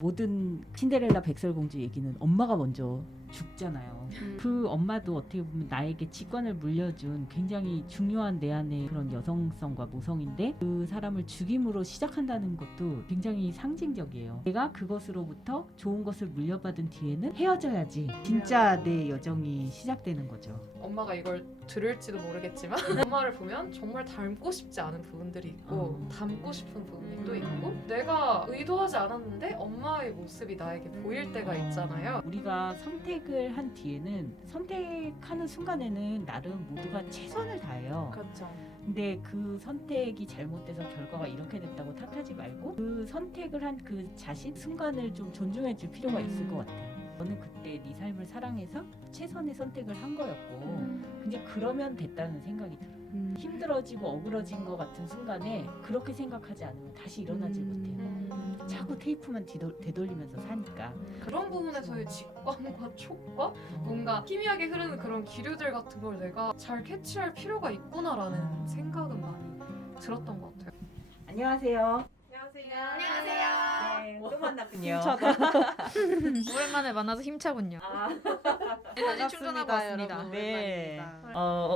모든 신데렐라 백설공주 얘기는 엄마가 먼저 죽잖아요. 그 엄마도 어떻게 보면 나에게 직관을 물려준 굉장히 중요한 내 안의 그런 여성성과 모성인데 그 사람을 죽임으로 시작한다는 것도 굉장히 상징적이에요. 내가 그것으로부터 좋은 것을 물려받은 뒤에는 헤어져야지 진짜 내 여정이 시작되는 거죠. 엄마가 이걸 들을지도 모르겠지만 엄마를 보면 정말 닮고 싶지 않은 부분들이 있고 닮고 싶은 부분이 또 있고 내가 의도하지 않았는데 엄마의 모습이 나에게 보일 때가 있잖아요. 우리가 선택을 한 뒤에는 선택하는 순간에는 나름 모두가 최선을 다해요. 그렇죠. 근데 그 선택이 잘못돼서 결과가 이렇게 됐다고 탓하지 말고 그 선택을 한 그 자신 순간을 좀 존중해 줄 필요가 있을 것 같아요. 너는 그때 네 삶을 사랑해서 최선의 선택을 한 거였고 근데 그러면 됐다는 생각이 들어요. 힘들어지고 억울해진 것 같은 순간에 그렇게 생각하지 않으면 다시 일어나질 못해요. 자꾸 테이프만 되돌리면서 사니까. 그런 부분에서의 직관과 촉과 뭔가 희미하게 흐르는 그런 기류들 같은 걸 내가 잘 캐치할 필요가 있구나라는 생각은 많이 들었던 것 같아요. 안녕하세요. 안녕하세요. 네, 또 만났군요. 오랜만에 만나서 힘차군요. 에너지 충전하고 왔습니다. 네.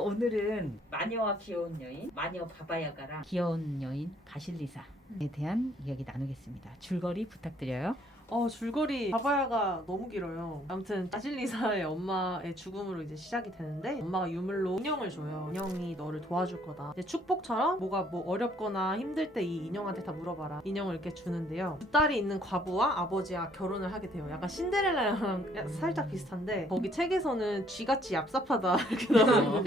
오늘은 마녀와 귀여운 여인, 마녀 바바야가랑 귀여운 여인 바실리사에 대한 이야기 나누겠습니다. 줄거리 부탁드려요. 줄거리 바바야가 너무 길어요. 아무튼 바실리사의 엄마의 죽음으로 이제 시작이 되는데 엄마가 유물로 인형을 줘요. 인형이 너를 도와줄 거다. 이제 축복처럼 뭐가 뭐 어렵거나 힘들 때 이 인형한테 다 물어봐라. 인형을 이렇게 주는데요. 두 딸이 있는 과부와 아버지와 결혼을 하게 돼요. 약간 신데렐라랑 살짝 비슷한데 거기 책에서는 쥐같이 얍삽하다 이렇게 나와요.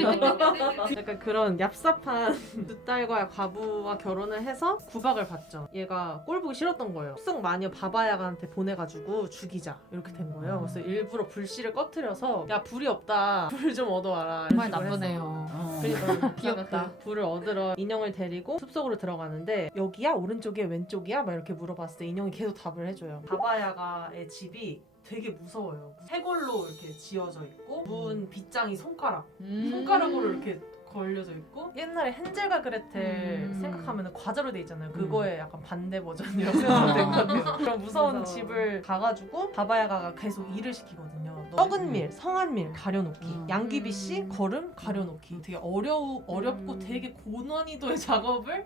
약간 그런 얍삽한 두 딸과 과부와 결혼을 해서 구박을 받죠. 얘가 꼴 보기 싫었던 거예요. 쑥 마녀 바바야가한테 보내가지고 죽이자 이렇게 된 거예요. 그래서 일부러 불씨를 꺼트려서 야 불이 없다 불 좀 얻어와라 정말 이런 식으로 나쁘네요. 그러니까 귀엽다. 그 불을 얻으러 인형을 데리고 숲속으로 들어가는데 여기야? 오른쪽이야? 왼쪽이야? 막 이렇게 물어봤을 때 인형이 계속 답을 해줘요. 바바야가의 집이 되게 무서워요. 해골로 이렇게 지어져 있고 문 빗장이 손가락으로 이렇게 걸려져 있고 옛날에 헨젤과 그레텔 생각하면 과자로 돼 있잖아요. 그거에 약간 반대 버전이라고 생각하면 될 것 같아요. 그런 무서운 집을 가가지고 바바야가가 계속 일을 시키거든요. 썩은 밀, 성한 밀 가려놓기, 양귀비씨 걸음 가려놓기. 되게 어렵고 되게 고난이도의 작업을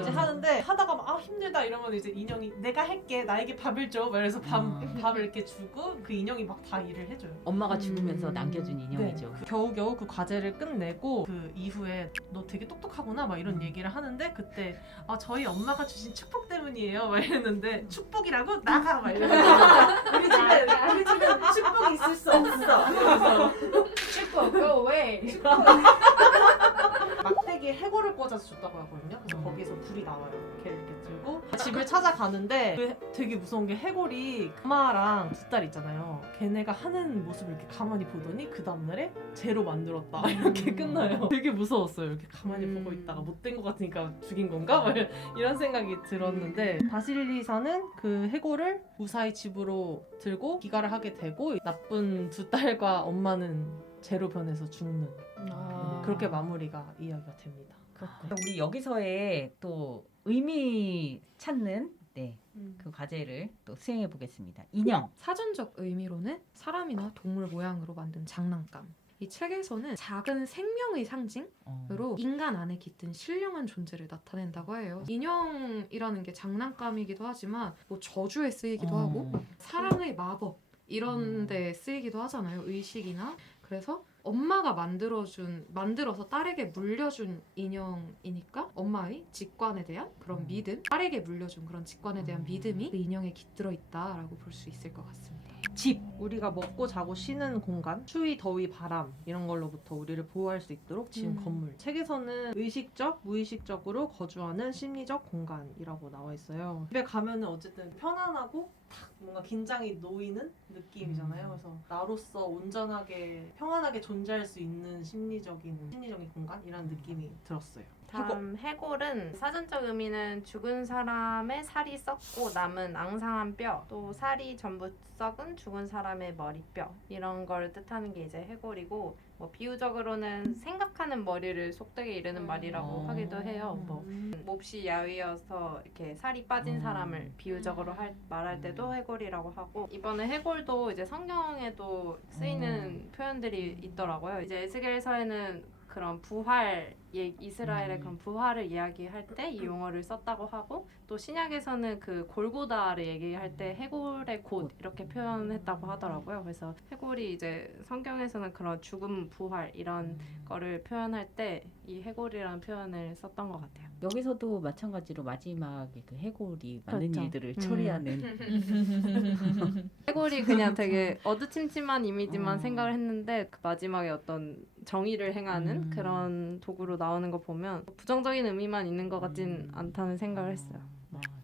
이제 하는데 하다가 막 힘들다 이러면 이제 인형이 내가 할게 나에게 밥을 줘 이래서 밥을 이렇게 주고 그 인형이 막 다 일을 해줘요. 엄마가 죽으면서 남겨준 인형이죠. 네. 겨우겨우 그 과제를 끝내고 그 이후에 너 되게 똑똑하구나 막 이런 얘기를 하는데 그때 저희 엄마가 주신 축복 때문이에요 막 이랬는데 축복이라고? 나가 막 이러면서 우리 집은 축복이 있을 수 없어 이러면서 축복 go away. 막대기에 해골을 꽂아서 줬다고 하거든요. 그래서 거기서 불이 나와요. 걔를 이렇게 들고 집을 찾아가는데 그 되게 무서운 게 해골이 엄마랑 두 딸 있잖아요. 걔네가 하는 모습을 이렇게 가만히 보더니 그 다음날에 쟤로 만들었다 이렇게 끝나요. 되게 무서웠어요. 이렇게 가만히 보고 있다가 못된 것 같으니까 죽인 건가? 막 이런 생각이 들었는데 바실리사는 그 해골을 무사히 집으로 들고 귀가를 하게 되고 나쁜 두 딸과 엄마는 쟤로 변해서 죽는 그렇게 마무리가 이야기가 됩니다. 우리 여기서의 또 의미 찾는 그 과제를 또 수행해 보겠습니다. 인형. 사전적 의미로는 사람이나 동물 모양으로 만든 장난감. 이 책에서는 작은 생명의 상징으로 인간 안에 깃든 신령한 존재를 나타낸다고 해요. 인형이라는 게 장난감이기도 하지만 뭐 저주에 쓰이기도 하고 사랑의 마법 이런 데 쓰이기도 하잖아요. 의식이나. 그래서 엄마가 만들어서 딸에게 물려준 인형이니까 엄마의 직관에 대한 그런 믿음, 딸에게 물려준 그런 직관에 대한 믿음이 그 인형에 깃들어 있다라고 볼 수 있을 것 같습니다. 집, 우리가 먹고 자고 쉬는 공간, 추위, 더위, 바람 이런 걸로부터 우리를 보호할 수 있도록 지은 건물. 책에서는 의식적, 무의식적으로 거주하는 심리적 공간이라고 나와 있어요. 집에 가면은 어쨌든 편안하고 탁 뭔가 긴장이 놓이는 느낌이잖아요. 그래서 나로서 온전하게 평안하게 존재할 수 있는 심리적인 공간이라는 느낌이 들었어요. 다음 해골은 사전적 의미는 죽은 사람의 살이 썩고 남은 앙상한 뼈, 또 살이 전부 썩은 죽은 사람의 머리뼈 이런 걸 뜻하는 게 이제 해골이고 뭐 비유적으로는 생각하는 머리를 속되게 이르는 말이라고 하기도 해요. 뭐 몹시 야위어서 이렇게 살이 빠진 사람을 비유적으로 말할 때도 해골이라고 하고 이번에 해골도 이제 성경에도 쓰이는 표현들이 있더라고요. 이제 에스겔서에는 그런 부활, 이스라엘의 그런 부활을 이야기할 때 이 용어를 썼다고 하고 또 신약에서는 그 골고다를 얘기할 때 해골의 곳 이렇게 표현했다고 하더라고요. 그래서 해골이 이제 성경에서는 그런 죽음, 부활 이런 거를 표현할 때 이 해골이라는 표현을 썼던 것 같아요. 여기서도 마찬가지로 마지막에 그 해골이 많은 그렇죠. 일들을 처리하는 해골이 그냥 되게 어두침침한 이미지만 어. 생각을 했는데 그 마지막에 어떤 정의를 행하는 그런 도구로 나오는 거 보면 부정적인 의미만 있는 것 같진 않다는 생각을 했어요.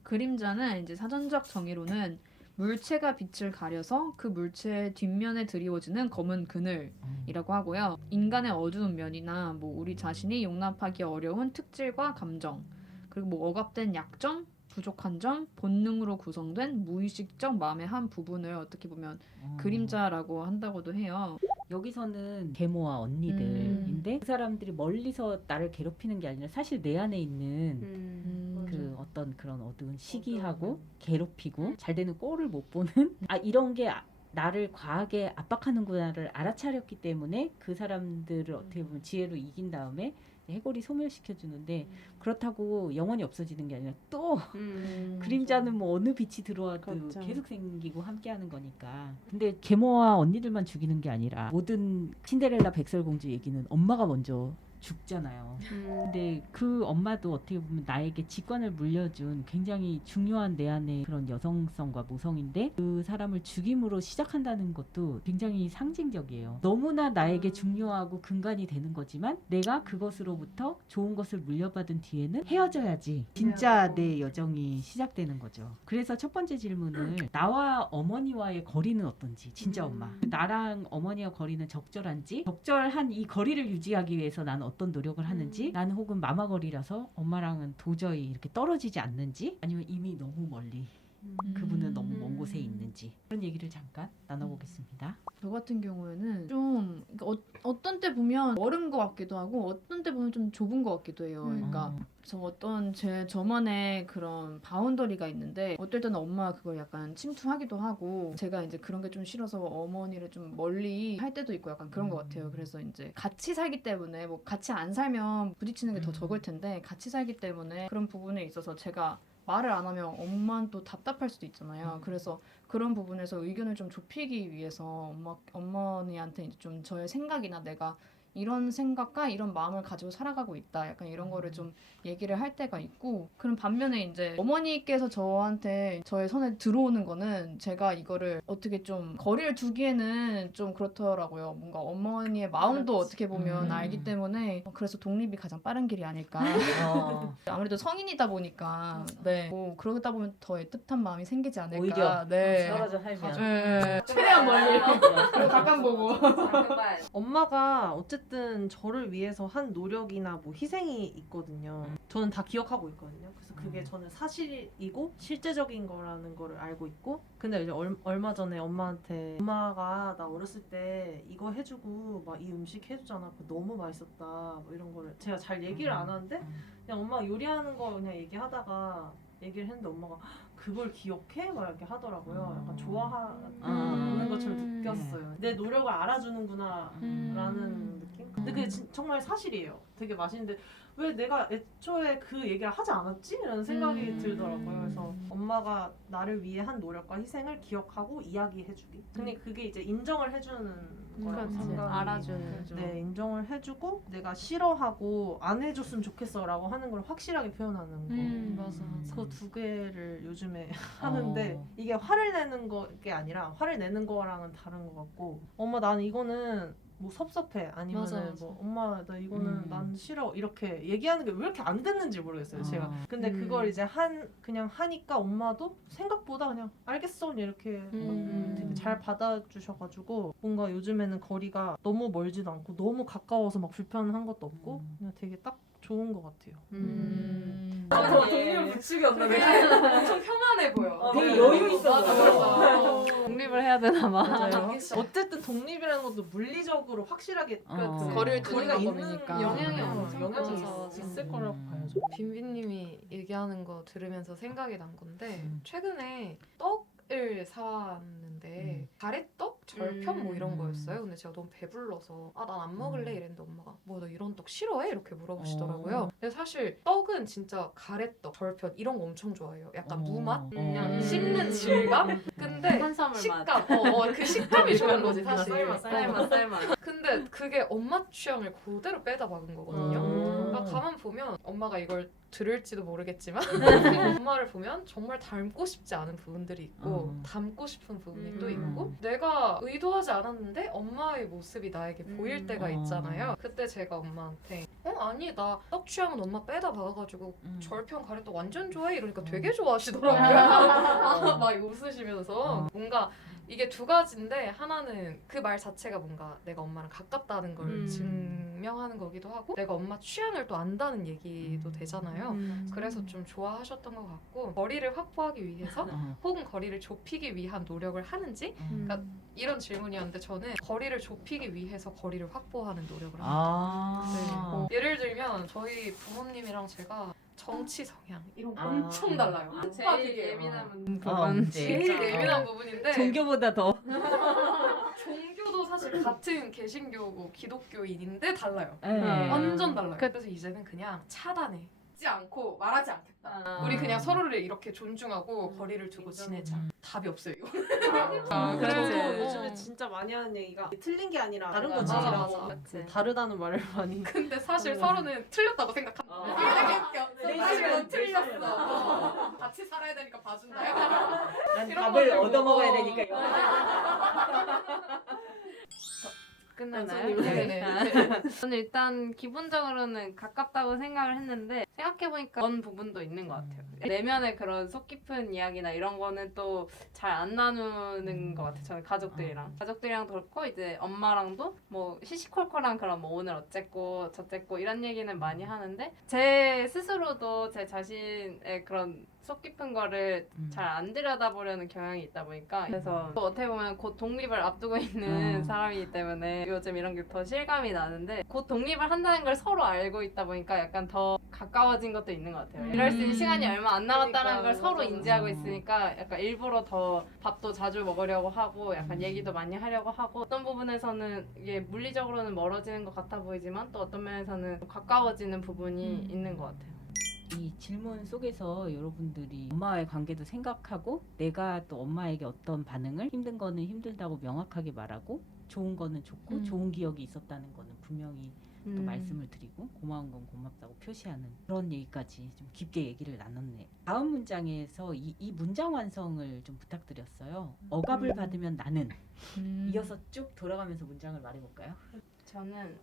그림자는 이제 사전적 정의로는 물체가 빛을 가려서 그 물체의 뒷면에 드리워지는 검은 그늘이라고 하고요. 인간의 어두운 면이나 뭐 우리 자신이 용납하기 어려운 특질과 감정, 그리고 뭐 억압된 약점, 부족한 점, 본능으로 구성된 무의식적 마음의 한 부분을 어떻게 보면 그림자라고 한다고도 해요. 여기서는 계모와 언니들인데 그 사람들이 멀리서 나를 괴롭히는 게 아니라 사실 내 안에 있는 그 어떤 그런 어두운 시기하고 괴롭히고 잘 되는 꼴을 못 보는 이런 게 나를 과하게 압박하는구나를 알아차렸기 때문에 그 사람들을 어떻게 보면 지혜로 이긴 다음에 해골이 소멸시켜주는데 그렇다고 영원히 없어지는 게 아니라 또 그림자는 뭐 어느 빛이 들어와도 그렇죠. 계속 생기고 함께하는 거니까. 근데 계모와 언니들만 죽이는 게 아니라 모든 신데렐라 백설공주 얘기는 엄마가 먼저 죽잖아요. 근데 그 엄마도 어떻게 보면 나에게 직관을 물려준 굉장히 중요한 내 안의 그런 여성성과 모성인데 그 사람을 죽임으로 시작한다는 것도 굉장히 상징적이에요. 너무나 나에게 중요하고 근간이 되는 거지만 내가 그것으로부터 좋은 것을 물려받은 뒤에는 헤어져야지 진짜 내 여정이 시작되는 거죠. 그래서 첫 번째 질문을 나와 어머니와의 거리는 어떤지, 진짜 엄마, 나랑 어머니와 거리는 적절한지, 적절한 이 거리를 유지하기 위해서 나는 어떤 노력을 하는지, 나는 혹은 마마거리라서 엄마랑은 도저히 이렇게 떨어지지 않는지, 아니면 이미 너무 멀리 그분은 너무 먼 곳에 있는지, 그런 얘기를 잠깐 나눠보겠습니다. 저 같은 경우에는 좀 그러니까 어떤 때 보면 멀은 것 같기도 하고 어떤 때 보면 좀 좁은 것 같기도 해요. 그러니까 저 어떤 저만의 그런 바운더리가 있는데 어떨 때는 엄마가 그걸 약간 침투하기도 하고 제가 이제 그런 게 좀 싫어서 어머니를 좀 멀리 할 때도 있고 약간 그런 것 같아요. 그래서 이제 같이 살기 때문에 뭐 같이 안 살면 부딪히는 게 더 적을 텐데 같이 살기 때문에 그런 부분에 있어서 제가 말을 안 하면 엄마는 또 답답할 수도 있잖아요. 그래서 그런 부분에서 의견을 좀 좁히기 위해서 어머니한테 이제 좀 저의 생각이나 내가 이런 생각과 이런 마음을 가지고 살아가고 있다. 약간 이런 거를 좀 얘기를 할 때가 있고 그럼 반면에 이제 어머니께서 저한테 저의 손에 들어오는 거는 제가 이거를 어떻게 좀 거리를 두기에는 좀 그렇더라고요. 뭔가 어머니의 마음도 어떻게 보면 알기 때문에 그래서 독립이 가장 빠른 길이 아닐까. 아무래도 성인이다 보니까 네. 뭐 그러다 보면 더 애틋한 마음이 생기지 않을까. 오히려 네. 떨어져 살면 네. 최대한 멀리 그리고 가까운 보고. 엄마가 어쨌든 저를 위해서 한 노력이나 뭐 희생이 있거든요. 저는 다 기억하고 있거든요. 그래서 그게 저는 사실이고 실제적인 거라는 거를 알고 있고 근데 이제 얼마 전에 엄마한테 엄마가 나 어렸을 때 이거 해주고 막 이 음식 해주잖아. 그거 너무 맛있었다. 뭐 이런 거를 제가 잘 얘기를 안 하는데 그냥 엄마 요리하는 거 그냥 얘기하다가 얘기를 했는데 엄마가 그걸 기억해? 막 이렇게 하더라고요. 약간 좋아하는 것처럼 느꼈어요. 내 노력을 알아주는구나 라는 느낌? 근데 그게 정말 사실이에요. 되게 맛있는데 왜 내가 애초에 그 얘기를 하지 않았지? 라는 생각이 들더라고요. 그래서 엄마가 나를 위해 한 노력과 희생을 기억하고 이야기해주기. 근데 그게 이제 인정을 해주는 거라고 생각이 알아주는. 네, 인정을 해주고 내가 싫어하고 안 해줬으면 좋겠어라고 하는 걸 확실하게 표현하는 거. 맞아. 그 두 개를 요즘에 하는데 이게 화를 내는 게 아니라 화를 내는 거랑은 다른 것 같고 엄마 나는 이거는 뭐 섭섭해 아니면 맞아, 맞아. 뭐 엄마 나 이거는 난 싫어 이렇게 얘기하는 게 왜 이렇게 안 듣는지 모르겠어요 제가. 근데 그걸 이제 그냥 하니까 엄마도 생각보다 그냥 알겠어 그냥 이렇게 되게 잘 받아주셔가지고 뭔가 요즘에는 거리가 너무 멀지도 않고 너무 가까워서 막 불편한 것도 없고 그냥 되게 딱 좋은 것 같아요. 더 독립을 부추겼나 내가 엄청 편안해 보여. 되게 여유 있어 맞아, 보여. 맞아. 독립을 해야 되나 봐. 맞아요. 어쨌든 독립이라는 것도 물리적으로 확실하게 거리를 두는 거리가 있는 방법이니까. 영향이 영향이 엄청 커서 있을 거라고 봐야죠. 빈빈님이 얘기하는 거 들으면서 생각이 난 건데 음. 최근에 떡을 사왔는데 가래떡, 절편 뭐 이런 거였어요. 근데 제가 너무 배불러서 아 난 안 먹을래 이랬는데 엄마가 뭐 너 이런 떡 싫어해? 이렇게 물어보시더라고요. 근데 사실 떡은 진짜 가래떡, 절편 이런 거 엄청 좋아해요. 약간 무맛? 그냥 씹는 질감? 근데 한사물 맛. 식감, 그 식감이 좋은 거지 사실. 쌀맛. 근데 그게 엄마 취향을 그대로 빼다 박은 거거든요. 그러니까 가만 보면 엄마가 이걸 들을지도 모르겠지만 엄마를 보면 정말 닮고 싶지 않은 부분들이 있고 닮고 싶은 부분이 또 있고 내가 의도하지 않았는데 엄마의 모습이 나에게 보일 때가 있잖아요. 그때 제가 엄마한테 아니 나 떡 취향은 엄마 빼다 박아가지고 절편 가래떡 완전 좋아해 이러니까 되게 좋아하시더라고요. 막 웃으시면서 뭔가 이게 두 가지인데 하나는 그 말 자체가 뭔가 내가 엄마랑 가깝다는 걸 증명하는 거기도 하고 내가 엄마 취향을 또 안다는 얘기도 되잖아요. 그래서 좀 좋아하셨던 것 같고 거리를 확보하기 위해서 혹은 거리를 좁히기 위한 노력을 하는지 그러니까 이런 질문이었는데 저는 거리를 좁히기 위해서 거리를 확보하는 노력을 합니다. 네. 예를 들면 저희 부모님이랑 제가 정치 성향 이런 거 엄청 달라요. 제일 예민한 부분. 제일 예민한 부분인데 종교보다 더. 종교도 사실 같은 개신교고 기독교인인데 달라요. 네. 완전 달라요. 그래서 이제는 그냥 차단해. 지 않고 말하지 않겠다. 우리 그냥 서로를 이렇게 존중하고 거리를 두고 지내자. 답이 없어요. 이거. 저도 요즘에 진짜 많이 하는 얘기가 틀린 게 아니라 다른 거지. 맞지. 다르다는 말을 많이. 근데 사실 서로는 틀렸다고 생각합니다. 사실 넌 틀렸어. 같이 살아야 되니까 봐준다. 난 이런 밥을 거 얻어 먹어야 들고. 되니까. 끝났나요? 네네. 저는 일단 기본적으로는 가깝다고 생각을 했는데 생각해보니까 그런 부분도 있는 것 같아요. 내면의 그런 속 깊은 이야기나 이런 거는 또 잘 안 나누는 것 같아요. 저는 가족들이랑도 그렇고 이제 엄마랑도 뭐 시시콜콜한 그런 뭐 오늘 어쨌고 저쨌고 이런 얘기는 많이 하는데 제 스스로도 제 자신의 그런 속 깊은 거를 잘 안 들여다보려는 경향이 있다 보니까 그래서 또 어떻게 보면 곧 독립을 앞두고 있는 사람이기 때문에 요즘 이런 게 더 실감이 나는데 곧 독립을 한다는 걸 서로 알고 있다 보니까 약간 더 가까워진 것도 있는 것 같아요. 이럴 수 있는 시간이 얼마 안 남았다는 걸 서로 인지하고 있으니까 약간 일부러 더 밥도 자주 먹으려고 하고 약간 얘기도 많이 하려고 하고 어떤 부분에서는 이게 물리적으로는 멀어지는 것 같아 보이지만 또 어떤 면에서는 가까워지는 부분이 있는 것 같아요. 이 질문 속에서 여러분들이 엄마와의 관계도 생각하고 내가 또 엄마에게 어떤 반응을 힘든 거는 힘들다고 명확하게 말하고 좋은 거는 좋고 좋은 기억이 있었다는 거는 분명히 또 말씀을 드리고 고마운 건 고맙다고 표시하는 그런 얘기까지 좀 깊게 얘기를 나눴네. 다음 문장에서 이 문장 완성을 좀 부탁드렸어요. 억압을 받으면 나는 이어서 쭉 돌아가면서 문장을 말해볼까요? 저는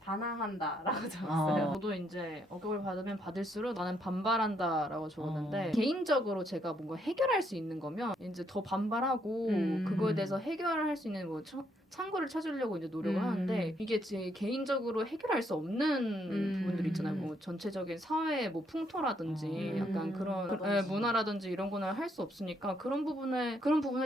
반항한다라고 적었어요. 저도 이제 억압을 받으면 받을수록 나는 반발한다라고 적었는데 어. 개인적으로 제가 뭔가 해결할 수 있는 거면 이제 더 반발하고 그거에 대해서 해결할 수 있는 뭐 창구를 찾으려고 이제 노력을 하는데 이게 제 개인적으로 해결할 수 없는 부분들 있잖아요. 뭐 전체적인 사회의 뭐 풍토라든지 약간 그런 문화라든지 이런 거는 할 수 없으니까 그런 부분에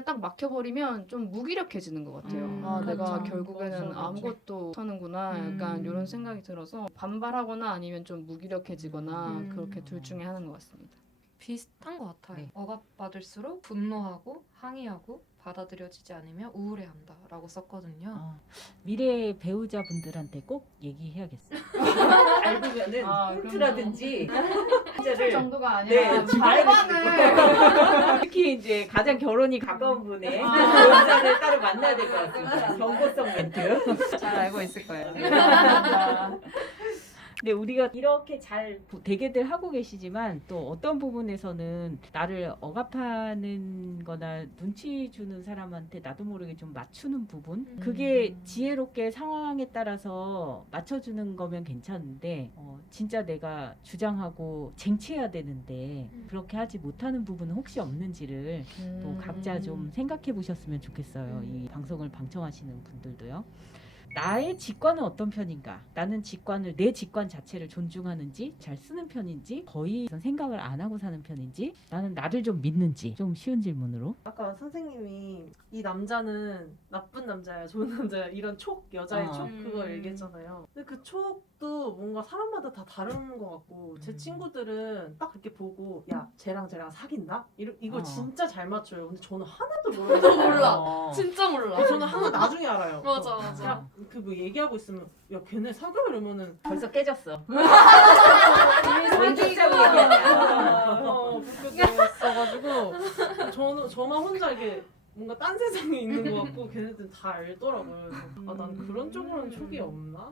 딱 막혀버리면 좀 무기력해지는 것 같아요. 내가 그렇죠. 결국에는 그렇죠. 아무것도 하는구나 약간 이런 생각이 들어서 반발하거나 아니면 좀 무기력해지거나 그렇게 둘 중에 하나인 것 같습니다. 비슷한 것 같아요. 네. 억압받을수록 분노하고 항의하고 받아들여지지 않으면 우울해한다라고 썼거든요. 미래 배우자분들한테 꼭 얘기해야겠어요. 알고면은 폰트라든지 그 정도가 네, 아니라 발광을 특히 이제 가장 결혼이 가까운 분의 배우자를 따로 만나야 될 것 같습니다. 경고성 멘트. 잘 알고 있을 거예요. 근데 우리가 이렇게 잘 대개들 하고 계시지만 또 어떤 부분에서는 나를 억압하는 거나 눈치 주는 사람한테 나도 모르게 좀 맞추는 부분 그게 지혜롭게 상황에 따라서 맞춰주는 거면 괜찮은데 진짜 내가 주장하고 쟁취해야 되는데 그렇게 하지 못하는 부분은 혹시 없는지를 또 각자 좀 생각해 보셨으면 좋겠어요. 이 방송을 방청하시는 분들도요. 나의 직관은 어떤 편인가? 나는 내 직관 자체를 존중하는지, 잘 쓰는 편인지, 거의 생각을 안 하고 사는 편인지, 나는 나를 좀 믿는지. 좀 쉬운 질문으로. 아까 선생님이 이 남자는 나쁜 남자야, 좋은 남자야 이런 여자의 촉 그거 얘기했잖아요. 근데 그 촉도 뭔가 사람마다 다 다른 것 같고 제 친구들은 딱 그렇게 보고 야 쟤랑 사귄다? 이걸 진짜 잘 맞춰요. 근데 저는 하나도 몰라요. 저도 몰라. 어. 진짜 몰라. 저는 항상 나중에 알아요. 맞아, 맞아. 그 뭐 얘기하고 있으면 야 걔네 사겨 이러면은 벌써 깨졌어. 원칙적인 불쾌했어가지고 저만 혼자 이게 뭔가 딴 세상에 있는 것 같고 걔네들은 다 알더라고요. 그래서 난 그런 쪽으로는 촉이 없나?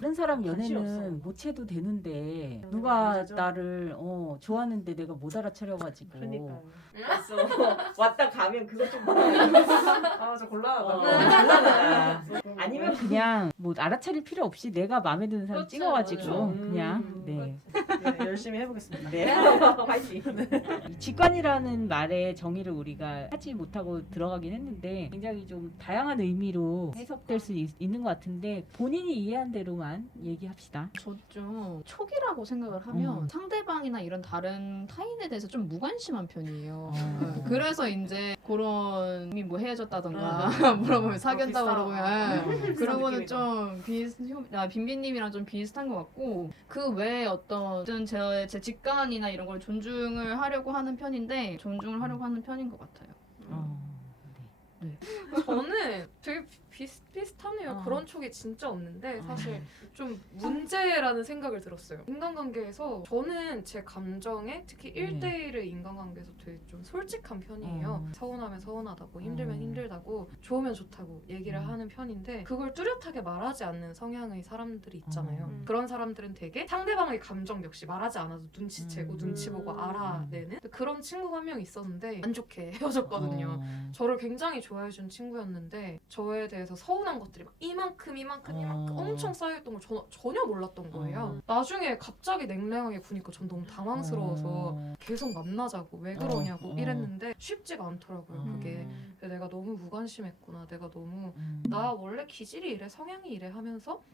다른 사람 관심이 연애는 없어. 못 해도 되는데 누가 맞아. 나를 좋아하는데 내가 못 알아차려가지고 그러니까요. 그래서 왔다 가면 그거 좀 아, 저 곤란하다. 아니면 그냥 뭐 알아차릴 필요 없이 내가 마음에 드는 사람 그렇죠, 찍어가지고 그렇죠. 그냥 네. 네, 열심히 해보겠습니다. 네. 파이팅. 직관이라는 말의 정의를 우리가 하지 못하고 들어가긴 했는데 굉장히 좀 다양한 의미로 해석될 수 있는 것 같은데 본인이 이해한 대로만 얘기합시다. 저 좀 촉이라고 생각을 하면 상대방이나 이런 다른 타인에 대해서 좀 무관심한 편이에요. 그래서 이제 그런 이미 뭐 헤어졌다던가 물어보면 사귀었다고 그러면 그런 거는 좀 빈빈님이랑 좀 비슷한 것 같고 그 외에 어떤 제 직관이나 이런 걸 존중을 하려고 하는 편인데 존중을 하려고 하는 편인 것 같아요. 저는 되게 비슷하네요. 그런 촉이 진짜 없는데 사실 좀 문제라는 생각을 들었어요. 인간관계에서 저는 제 감정에 특히 1대1의 인간관계에서 되게 좀 솔직한 편이에요. 서운하면 서운하다고 힘들면 힘들다고 좋으면 좋다고 얘기를 하는 편인데 그걸 뚜렷하게 말하지 않는 성향의 사람들이 있잖아요. 그런 사람들은 되게 상대방의 감정 역시 말하지 않아도 눈치채고 눈치 보고 알아내는 그런 친구가 한 명 있었는데 안 좋게 헤어졌거든요. 저를 굉장히 좋아해준 친구였는데 저에 대해서 서운한 것들이 막 이만큼 엄청 쌓여있던 걸 전혀 몰랐던 거예요. 나중에 갑자기 냉랭하게 구니까 전 너무 당황스러워서 계속 만나자고 왜 그러냐고 이랬는데 쉽지가 않더라고요 그게. 그래서 내가 너무 무관심했구나, 내가 너무 나 원래 기질이 이래 성향이 이래 하면서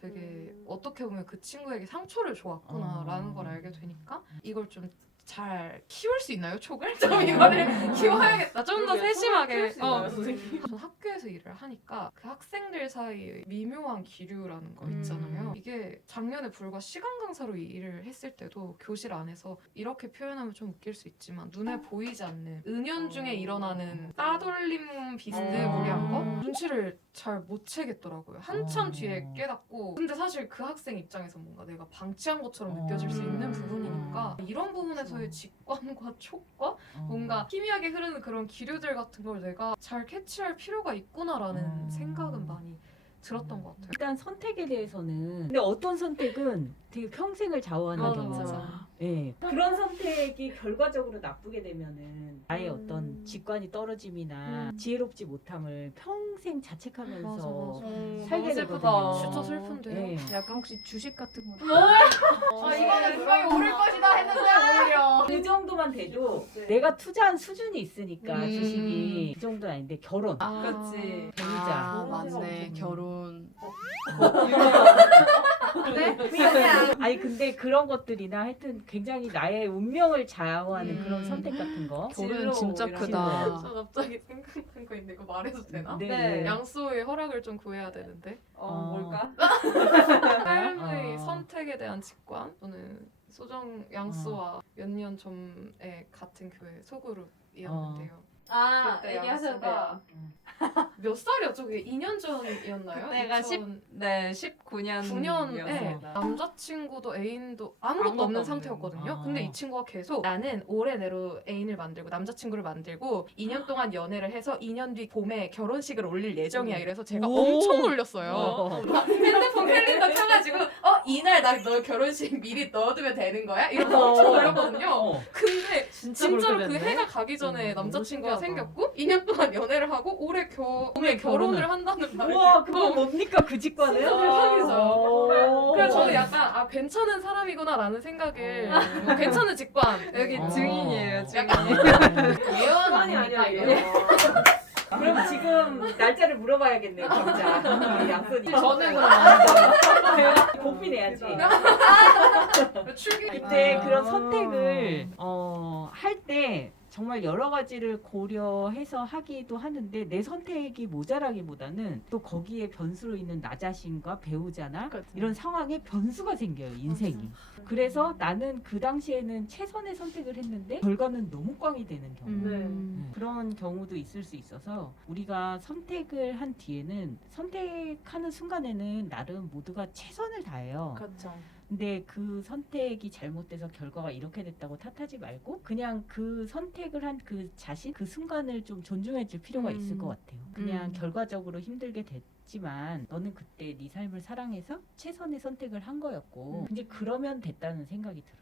되게 어떻게 보면 그 친구에게 상처를 줘왔구나 라는 걸 알게 되니까 이걸 좀 잘 키울 수 있나요? 촉을? 좀 이거를 키워야겠다. 좀 더 세심하게. 전 학교에서 일을 하니까 그 학생들 사이에 미묘한 기류라는 거 있잖아요. 이게 작년에 불과 시간 강사로 일을 했을 때도 교실 안에서 이렇게 표현하면 좀 웃길 수 있지만 눈에 보이지 않는 은연중에 일어나는 따돌림 비스무리한 거? 눈치를 잘 못 채겠더라고요. 한참 뒤에 깨닫고 근데 사실 그 학생 입장에서 뭔가 내가 방치한 것처럼 느껴질 수 있는 부분이니까 이런 부분에서의 직관과 촉과 뭔가 희미하게 흐르는 그런 기류들 같은 걸 내가 잘 캐치할 필요가 있구나라는 생각은 많이 들었던 것 같아요. 일단 선택에 대해서는 근데 어떤 선택은 되게 평생을 좌우하는 경우가 예. 그런 선택이 결과적으로 나쁘게 되면은 나의 어떤 직관이 떨어짐이나 지혜롭지 못함을 평생 자책하면서 살게 되거든요. 진짜 슬픈데요. 예. 약간 혹시 주식 같은 거? 이거는 분명히 오를 것이다 했는데 오히려. 그 정도만 돼도 내가 투자한 수준이 있으니까 음. 주식이 그 정도는 아닌데 결혼 그치. 배우자 맞네. 결혼. 네? 아니 근데 그런 것들이나 하여튼 굉장히 나의 운명을 좌우하는 그런 선택 같은 거. 결혼 진짜 진로, 크다. 저 갑자기 생각난 거 있는데 이거 말해도 되나? 네. 양수의 허락을 좀 구해야 되는데 뭘까? 삶의 어. 선택에 대한 직관. 저는 소정 양수와 몇 년 전에 같은 교회 소그룹이었는데요. 그때 얘기하셨다. 몇 살이었죠? 그게 2년 전이었나요? 그때가 19년 9년에 남자친구도 애인도 아무것도 없는 상태였거든요. 근데 이 친구가 계속 나는 올해 내로 애인을 만들고 남자친구를 만들고 2년 동안 연애를 해서 2년 뒤 봄에 결혼식을 올릴 예정이야. 이래서 제가 엄청 놀렸어요. 핸드폰 캘린더 켜가지고 이날 나 너 결혼식 미리 넣어두면 되는 거야? 이러고 엄청 놀렸거든요. 근데 진짜로 그 해가 가기 전에 남자친구가 생겼고 2년 동안 연애를 하고 올해 봄에 결혼을 한다는 말을 우와 듣고 그거 뭡니까 그 직관은? 진짜 대박이죠. 그래서 저는 약간 괜찮은 사람이구나라는 생각을 괜찮은 직관 여기 증인이에요, 증인. 약간 예언 아니야 아닙니까 이거. 그럼 지금 지금 날짜를 물어봐야겠네요, 진짜. 약속이. 저는 그럼 안 돼요. 고민 내야지. 출기 그때 아. 그런 선택을 할 때 정말 여러 가지를 고려해서 하기도 하는데 내 선택이 모자라기보다는 또 거기에 변수로 있는 나 자신과 배우자나 그렇죠. 이런 상황에 변수가 생겨요, 인생이. 그래서 나는 그 당시에는 최선의 선택을 했는데 결과는 너무 꽝이 되는 경우. 그런 경우도 있을 수 있어서 우리가 선택을 한 뒤에는 선택하는 순간에는 나름 모두가 최선을 다해요. 그렇죠. 근데 그 선택이 잘못돼서 결과가 이렇게 됐다고 탓하지 말고 그냥 그 선택을 한 그 자신 그 순간을 좀 존중해 줄 필요가 있을 것 같아요. 그냥 결과적으로 힘들게 됐지만 너는 그때 네 삶을 사랑해서 최선의 선택을 한 거였고 이제 그러면 됐다는 생각이 들어요.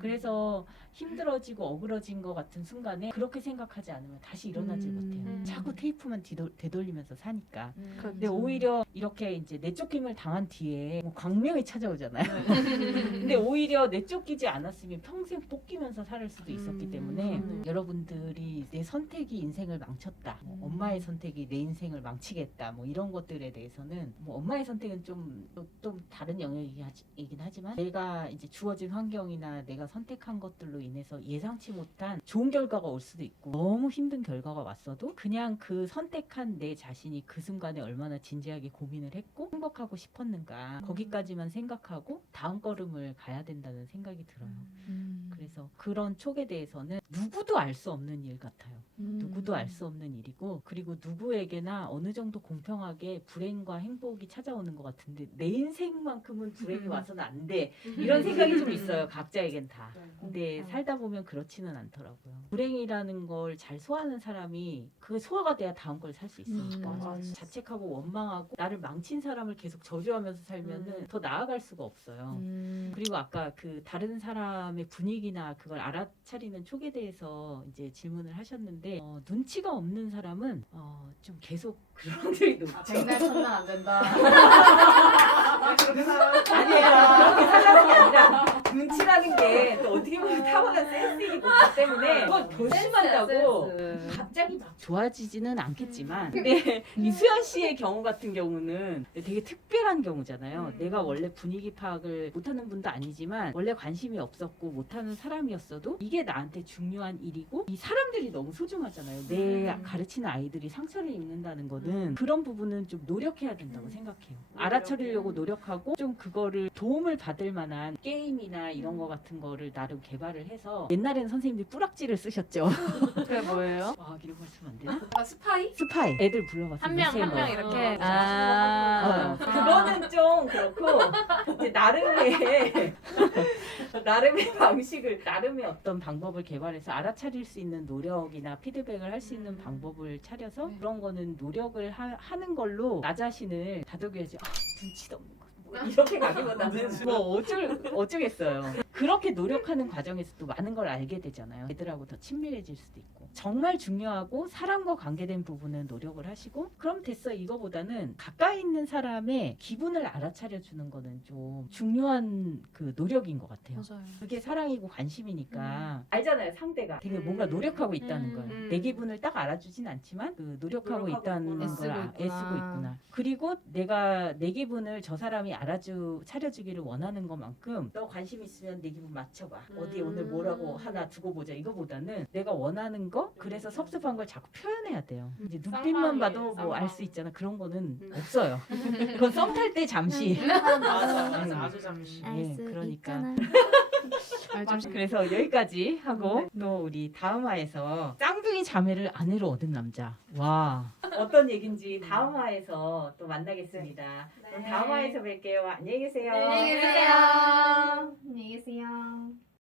그래서 힘들어지고 억울해진 것 같은 순간에 그렇게 생각하지 않으면 다시 일어나질 못해요. 자꾸 테이프만 되돌리면서 사니까. 근데 오히려 이렇게 이제 내쫓김을 당한 뒤에 뭐 광명이 찾아오잖아요. 근데 오히려 내쫓기지 않았으면 평생 쫓기면서 살 수도 있었기 때문에 여러분들이 내 선택이 인생을 망쳤다. 뭐 엄마의 선택이 내 인생을 망치겠다. 뭐 이런 것들에 대해서는 뭐 엄마의 선택은 좀 다른 영역이긴 하지만 내가 이제 주어진 환경이나 내가 선택한 것들로 인해서 예상치 못한 좋은 결과가 올 수도 있고 너무 힘든 결과가 왔어도 그냥 그 선택한 내 자신이 그 순간에 얼마나 진지하게 고민을 했고 행복하고 싶었는가 거기까지만 생각하고 다음 걸음을 가야 된다는 생각이 들어요. 그래서 그런 촉에 대해서는 누구도 알 수 없는 일 같아요. 누구도 알 수 없는 일이고 그리고 누구에게나 어느 정도 공평하게 불행과 행복이 찾아오는 것 같은데 내 인생만큼은 불행이 와서는 안 돼. 이런 생각이 좀 있어요. 각자에겐 다. 근데 살다 보면 그렇지는 않더라고요. 불행이라는 걸 잘 소화하는 사람이 그 소화가 돼야 다음 걸 살 수 있으니까. 자책하고 원망하고 나를 망친 사람을 계속 저주하면서 살면은 더 나아갈 수가 없어요. 그리고 아까 그 다른 사람의 분위기나 그걸 알아차리는 촉에 대해서 이제 질문을 하셨는데 눈치가 없는 사람은 좀 계속 그런 확률이 높죠. 백날 천날 안 된다. 아니에요. 그렇게 살라는 게 아니라 눈치라는 게 또 어떻게 보면 타고난 센스이기 때문에 그걸 결심한다고 갑자기 막 좋아지지는 않겠지만 근데 이 수연 씨의 경우 같은 경우는 되게 특별한 경우잖아요. 내가 원래 분위기 파악을 못하는 분도 아니지만 원래 관심이 없었고 못하는 사람이었어도 이게 나한테 중요한 일이고 이 사람들이 너무 소중하잖아요. 내 가르치는 아이들이 상처를 입는다는 거는 그런 부분은 좀 노력해야 된다고 생각해요. 알아차리려고 노력하고 좀 그거를 도움을 받을 만한 게임이나 이런 거 같은 거를 나름 개발을 해서 옛날에는 선생님들이 뿌락지를 쓰셨죠. 그게 뭐예요? 이런 걸 쓰면 안 되나? 스파이? 스파이. 애들 불러봤어요. 한 명 한 명 이렇게 그거는 좀 그렇고 이제 나름의 방식을 나름의 어떤 방법을 개발해서 알아차릴 수 있는 노력이나 피드백을 할 수 있는 방법을 차려서 그런 거는 노력을 하는 걸로 나 자신을 다독여야지. 눈치도 없는 거. 뭐 이렇게 가기보다는 뭐 어쩌겠어요. 그렇게 노력하는 과정에서 또 많은 걸 알게 되잖아요. 애들하고 더 친밀해질 수도 있고. 정말 중요하고 사람과 관계된 부분은 노력을 하시고 그럼 됐어 이거보다는 가까이 있는 사람의 기분을 알아차려주는 거는 좀 중요한 그 노력인 것 같아요. 맞아요. 그게 사랑이고 관심이니까 알잖아요. 상대가 되게 뭔가 노력하고 있다는 걸. 내 기분을 딱 알아주진 않지만 그 노력하고 있다는 걸 애쓰고 있구나. 애쓰고 있구나. 그리고 내가 내 기분을 저 사람이 차려주기를 원하는 것만큼 너 관심 있으면 내 기분 맞춰봐. 어디에 오늘 뭐라고 하나 두고 보자. 이거보다는 내가 원하는 거 그래서 섭섭한 걸 자꾸 표현해야 돼요. 이제 눈빛만 봐도 뭐 알 수 있잖아. 그런 거는 없어요. 그건 썸 탈 때 잠시. 맞아. 아주 잠시. 예, 그러니까. 알죠. 그래서 여기까지 하고 또 우리 다음 화에서 쌍둥이 자매를 아내로 얻은 남자. 와. 어떤 얘긴지 다음 화에서 또 만나겠습니다. 그럼 다음 화에서 뵐게요. 안녕히 계세요. 안녕히 계세요. 안녕히 계세요.